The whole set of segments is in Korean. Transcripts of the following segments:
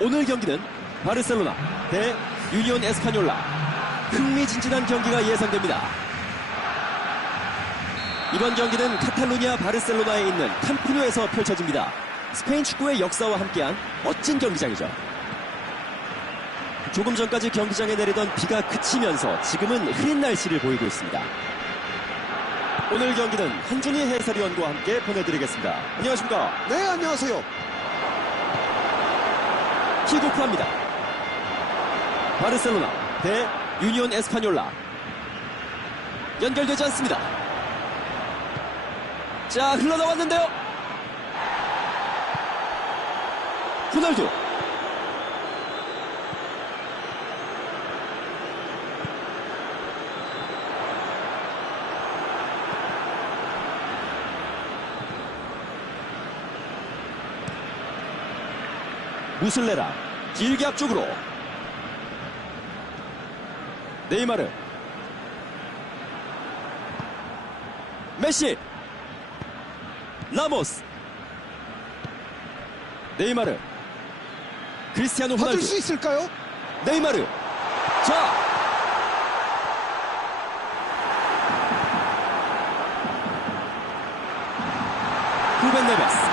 오늘 경기는 바르셀로나 대 유니온 에스파뇰라 흥미진진한 경기가 예상됩니다. 이번 경기는 카탈루니아 바르셀로나에 있는 캄프누에서 펼쳐집니다. 스페인 축구의 역사와 함께한 멋진 경기장이죠. 조금 전까지 경기장에 내리던 비가 그치면서 지금은 흐린 날씨를 보이고 있습니다. 오늘 경기는 한준희 해설위원과 함께 보내드리겠습니다. 안녕하십니까. 네, 안녕하세요. 킥오프합니다. 바르셀로나 대 유니온 에스파뇰라 연결되지 않습니다. 자 흘러나왔는데요. 호날두 무슬레라. 길게 앞쪽으로. 네이마르. 메시. 라모스. 네이마르. 크리스티아노 받을 호날두. 수 있을까요? 네이마르. 자. 후벤 네베스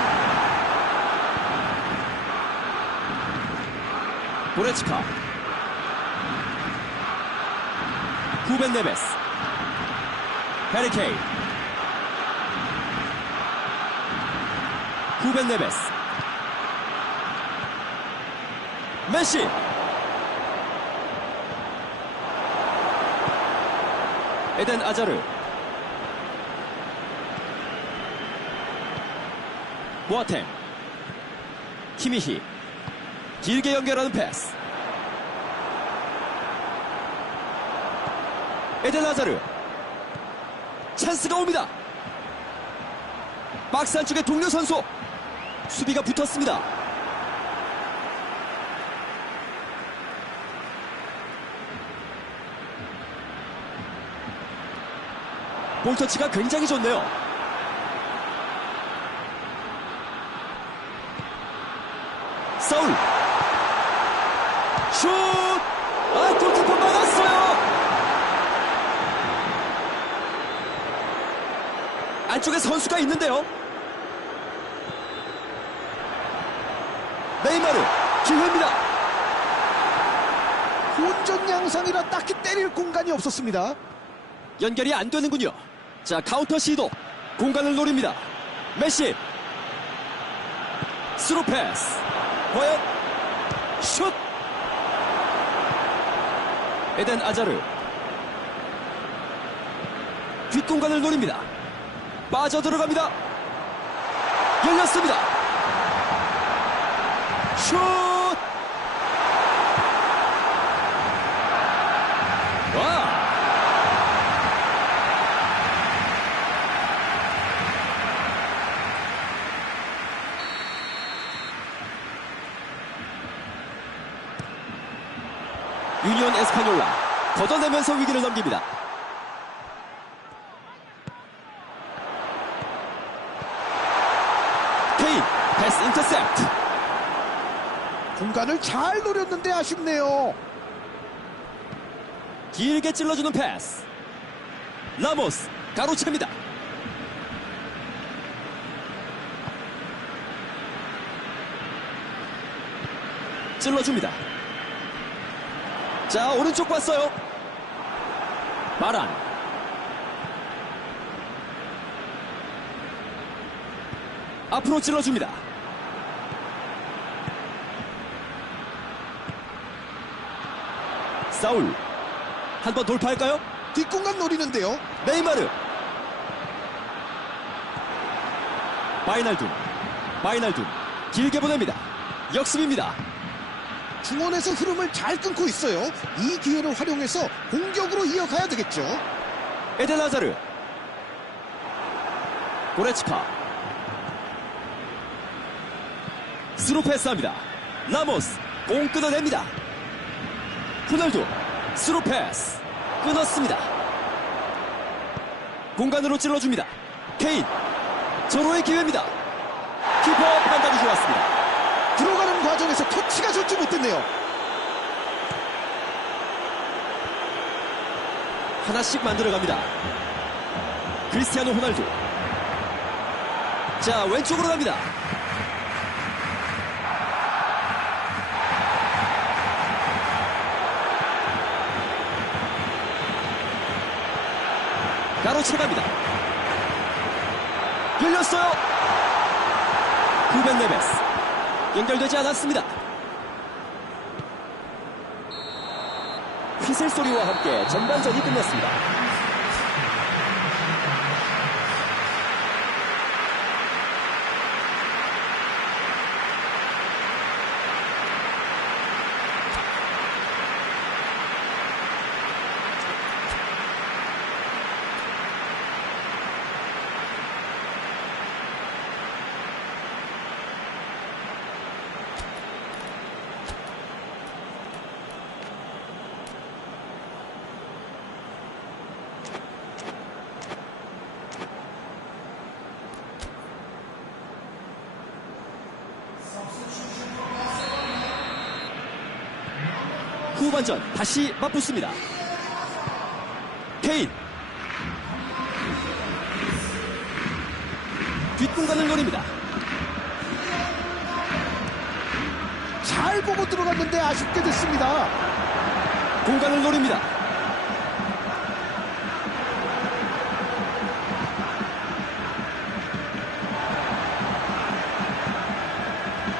고레치카 후벤 네베스 해리케인 후벤 네베스 메시 에덴 아자르 보아템 키미히 길게 연결하는 패스. 에덴 아자르. 찬스가 옵니다. 박스 안쪽에 동료 선수. 수비가 붙었습니다. 볼터치가 굉장히 좋네요. 사울. 슛! 아, 골키퍼 막았어요! 안쪽에 선수가 있는데요. 네이마르, 기회입니다. 혼전 양상이라 딱히 때릴 공간이 없었습니다. 연결이 안 되는군요. 자, 카운터 시도. 공간을 노립니다. 메시. 스루 패스. 과연 슛. 에덴 아자르. 뒷공간을 노립니다. 빠져 들어갑니다. 열렸습니다. 슛. 와. 유니온 에스파뇰라 걷어내면서 위기를 넘깁니다. 케인 패스 인터셉트 공간을 잘 노렸는데 아쉽네요. 길게 찔러주는 패스 라모스 가로챕니다. 찔러줍니다. 자 오른쪽 봤어요. 마란 앞으로 찔러줍니다. 사울 한 번 돌파할까요? 뒷공간 노리는데요. 네이마르 바이날둔 바이날둔 길게 보냅니다. 역습입니다. 중원에서 흐름을 잘 끊고 있어요. 이 기회를 활용해서 공격으로 이어가야 되겠죠. 에덴 아자르 고레치카 스루 패스합니다 라모스 공 끊어냅니다 호날두 스루 패스 끊었습니다 공간으로 찔러줍니다 케인 절호의 기회입니다 키퍼 판단이 좋았습니다 들어가는 과정에서 터치가 좋지 못했네요. 하나씩 만들어갑니다. 크리스티아노 호날두. 자, 왼쪽으로 갑니다. 가로채갑니다. 열렸어요. 후벤 네베스. 연결되지 않았습니다. 휘슬 소리와 함께 전반전이 끝났습니다. 후반전 다시 맞붙습니다. 케인 뒷공간을 노립니다. 잘 보고 들어갔는데 아쉽게 됐습니다. 공간을 노립니다.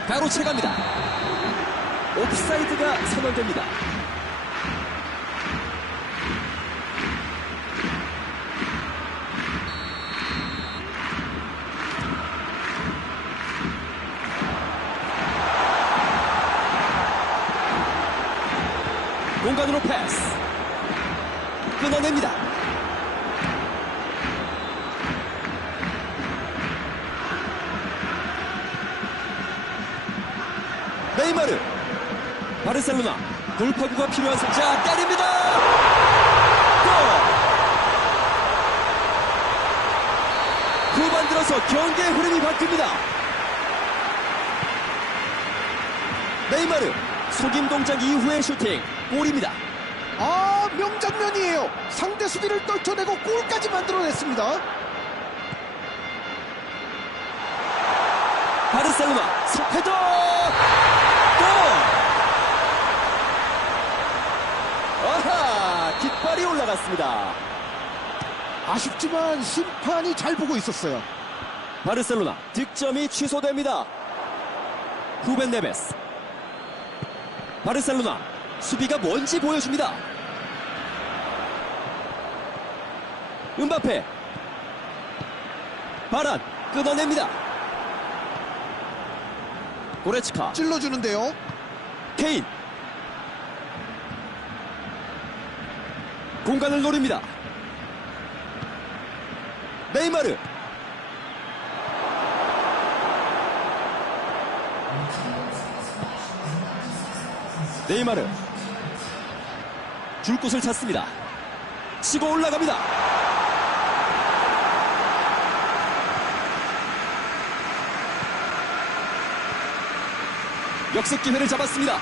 가로채 갑니다. 옵사이드가 선언됩니다. 공간으로 패스. 끊어냅니다. 네이마르. 바르셀로나. 돌파구가 필요한 상자 때립니다. 골! 후반 들어서 경기의 흐름이 바뀝니다. 네이마르. 속임 동작 이후의 슈팅. 골입니다. 아, 명장면이에요. 상대 수비를 떨쳐내고 골까지 만들어냈습니다. 바르셀로나 스페더 골! 아하 깃발이 올라갔습니다. 아쉽지만 심판이 잘 보고 있었어요. 바르셀로나 득점이 취소됩니다. 후벤 네베스 바르셀로나 수비가 뭔지 보여줍니다. 은바페 바란 끊어냅니다. 고레츠카 찔러주는데요. 케인 공간을 노립니다. 네이마르 네이마르 줄 곳을 찾습니다. 치고 올라갑니다. 역습 기회를 잡았습니다.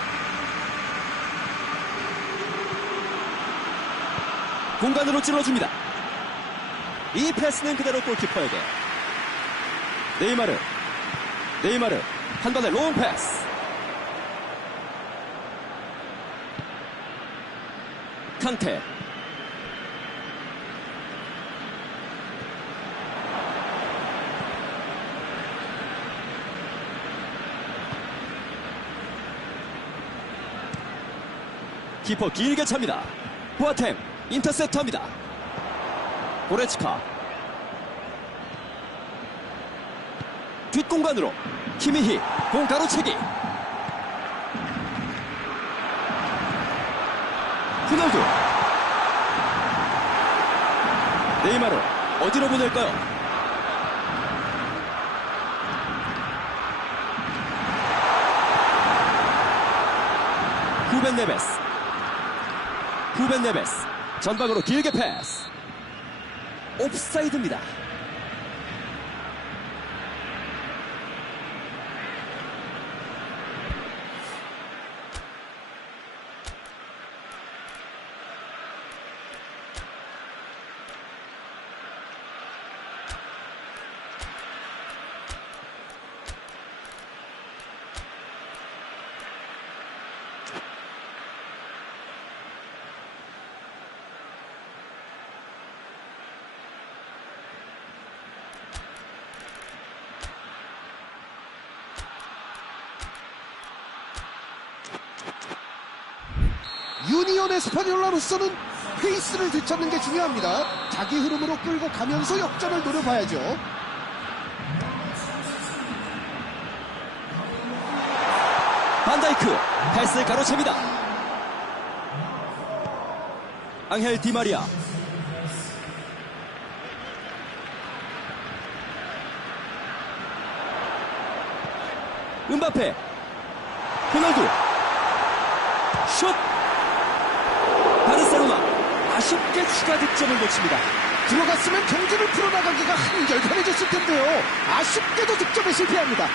공간으로 찔러줍니다. 이 패스는 그대로 골키퍼에게. 네이마르. 네이마르. 한 번에 롱 패스. 칸테. 키퍼 길게 찹니다. 보아템 인터셉터입니다. 고레츠카 뒷공간으로 키미히 공 가로채기 후날두 네이마르 어디로 보낼까요? 후벤 네베스. 후벤 네베스. 전방으로 길게 패스. 옵사이드입니다 유니온 에스파뇰라로서는 페이스를 되찾는 게 중요합니다. 자기 흐름으로 끌고 가면서 역전을 노려봐야죠. 반다이크 패스 가로챕니다. 앙헬 디마리아 은바페 호날두 슛 아쉽게 추가 득점을 놓칩니다. 들어갔으면 경기를 풀어나가기가 한결 편해졌을 텐데요. 아쉽게도 득점에 실패합니다.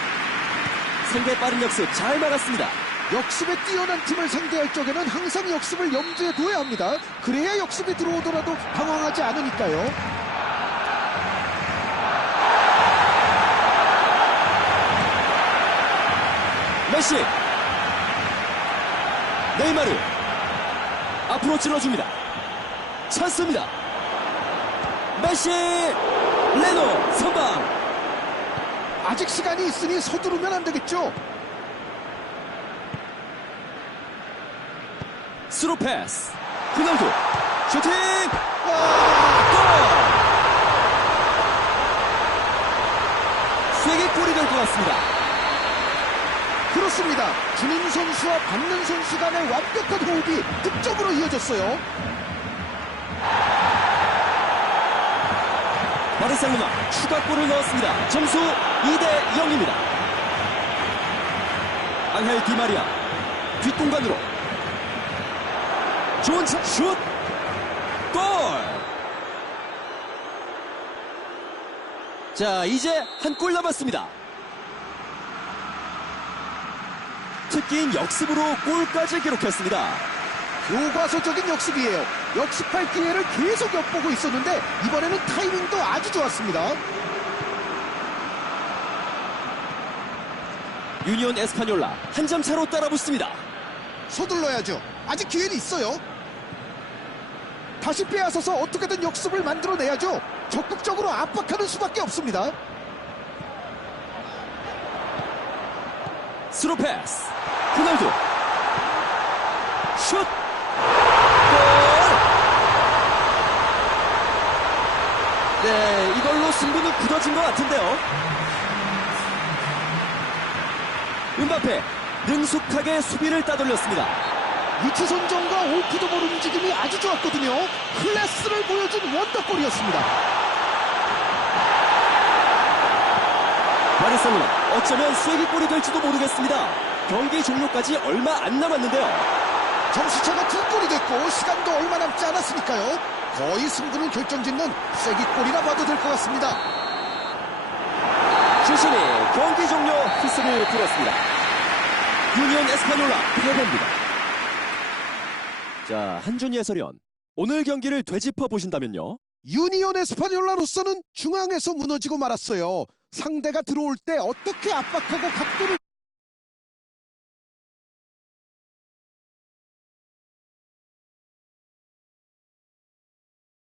상대 빠른 역습 잘 막았습니다. 역습에 뛰어난 팀을 상대할 적에는 항상 역습을 염두에 둬야 합니다. 그래야 역습이 들어오더라도 당황하지 않으니까요. 메시 네이마르 앞으로 찔러줍니다 찬스입니다. 메시 레노 선방. 아직 시간이 있으니 서두르면 안 되겠죠. 스루 패스. 호날두. 슈팅! 아, 골! 쐐기골이 될 것 같습니다. 그렇습니다. 주는 선수와 받는 선수 간의 완벽한 호흡이 득점으로 이어졌어요. 바르셀로나 추가골을 넣었습니다 점수 2대 0입니다 앙헬 디마리아 뒷공간으로 좋은 차, 슛! 골! 자, 이제 한 골 남았습니다. 특기인 역습으로 골까지 기록했습니다. 교과서적인 역습이에요. 역습할 기회를 계속 엿보고 있었는데 이번에는 타이밍도 아주 좋았습니다. 유니온 에스파뇰라 한 점 차로 따라붙습니다. 서둘러야죠. 아직 기회는 있어요. 다시 빼앗아서 어떻게든 역습을 만들어내야죠. 적극적으로 압박하는 수밖에 없습니다. 스루 패스. 호날두. 슛! 골! 네, 이걸로 승부는 굳어진 것 같은데요. 은바페 능숙하게 수비를 따돌렸습니다. 위치 선정과 오프더볼 움직임이 아주 좋았거든요. 클래스를 보여준 원더골이었습니다. 바르셀로나 어쩌면 쐐기골이 될지도 모르겠습니다. 경기 종료까지 얼마 안 남았는데요. 점수차가 두 골이 됐고 시간도 얼마 남지 않았으니까요. 거의 승부를 결정짓는 쐐기골이라 봐도 될 것 같습니다. 주신이 경기 종료 휘슬을 불었습니다. 유니온 에스파뇰라 패배입니다. 자, 한준희 해설위원. 오늘 경기를 되짚어 보신다면요. 유니온 에스파뇰라로서는 중앙에서 무너지고 말았어요. 상대가 들어올 때 어떻게 압박하고 각도를